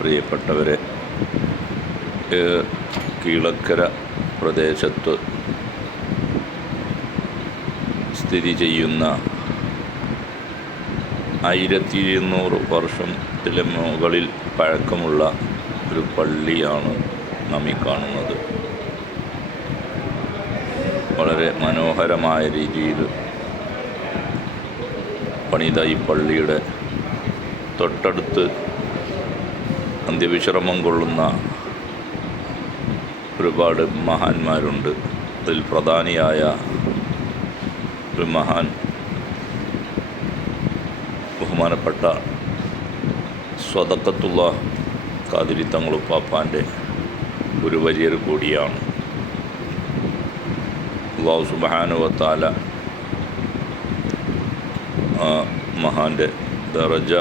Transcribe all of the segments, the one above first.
പ്രിയപ്പെട്ടവരെ കീഴക്കര പ്രദേശത്ത് സ്ഥിതി ചെയ്യുന്ന ആയിരത്തി ഇരുന്നൂറ് വർഷത്തിലെ മുകളിൽ പഴക്കമുള്ള ഒരു പള്ളിയാണ് നാം ഈ കാണുന്നത്. വളരെ മനോഹരമായ രീതിയിൽ പണിത ഈ പള്ളിയുടെ തൊട്ടടുത്ത് അന്ത്യവിശ്രമം കൊള്ളുന്ന ഒരുപാട് മഹാന്മാരുണ്ട്. അതിൽ പ്രധാനിയായ ഒരു മഹാൻ ബഹുമാനപ്പെട്ട സ്വതക്കത്തുള്ള കാതിരി തങ്ങളുപ്പാപ്പാന്റെ ഒരു വലിയൊരു കൂടിയാണ്. അള്ളാഹു സുബാനുവത്താല മഹാന്റെ ദറജ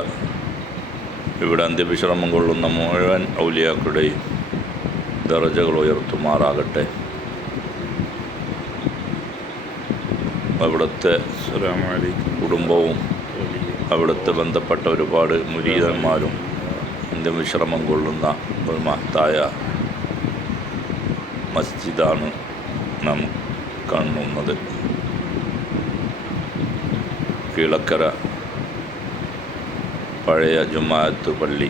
ഇവിടെ അന്ത്യവിശ്രമം കൊള്ളുന്ന മുഴുവൻ ഔലിയാക്കളുടെയും ദറജകൾ ഉയർത്തുമാറാകട്ടെ. അവിടുത്തെ കുടുംബവും അവിടുത്തെ ബന്ധപ്പെട്ട ഒരുപാട് മുരീതന്മാരും അന്ത്യവിശ്രമം കൊള്ളുന്ന ഒരു മഹത്തായ മസ്ജിദാണ് നാം കാണുന്നത്. കീഴക്കര പഴയ ജുമാഅത്ത് പള്ളി.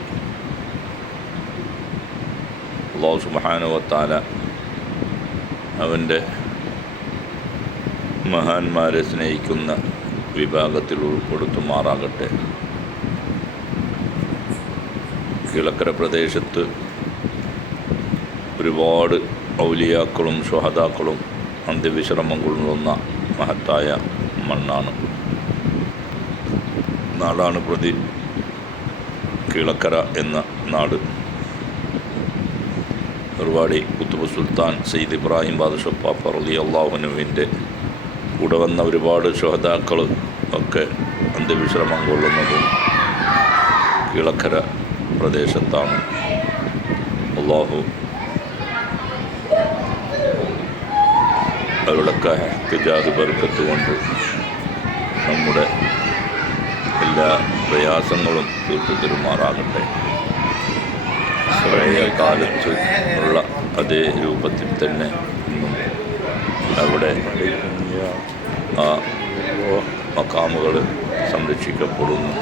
അള്ളാഹു സുബാനുവത്താല അവന്റെ മഹാന്മാരെ സ്നേഹിക്കുന്ന വിഭാഗത്തിൽ ഉൾപ്പെടുത്തുമാറാകട്ടെ കിഴക്കര പ്രദേശത്ത് ഒരുപാട് ഔലിയാക്കളും ഷുഹദാക്കളും അന്ത്യവിശ്രമം കൊള്ളുന്ന മഹത്തായ മണ്ണാണ്. നാടാണ് പ്രതി കീഴക്കര എന്ന നാട്. ഒരുപാടി കുത്തുബ് സുൽത്താൻ സെയ്ദ് ഇബ്രാഹിം ബാദുഷപ്പാപ്പ റലി അള്ളാഹുനുവിന്റെ കൂടെ വന്ന ഒരുപാട് ശോതാക്കൾ ഒക്കെ അന്ത്യവിശ്രമം കൊള്ളുന്നതും കിളക്കര പ്രദേശത്താണ്. അള്ളാഹു അവരുടെയൊക്കെ ഹിജാദ് ബർക്കത്ത് കൊണ്ട് നമ്മുടെ എല്ലാ പ്രയാസങ്ങളും തീർത്തു തരുമാറാകട്ടെ പഴയ കാലത്ത് ഉള്ള അതേ രൂപത്തിൽ തന്നെ ഇന്നും അവിടെ ആ മക്കാമുകൾ സംരക്ഷിക്കപ്പെടുന്നു.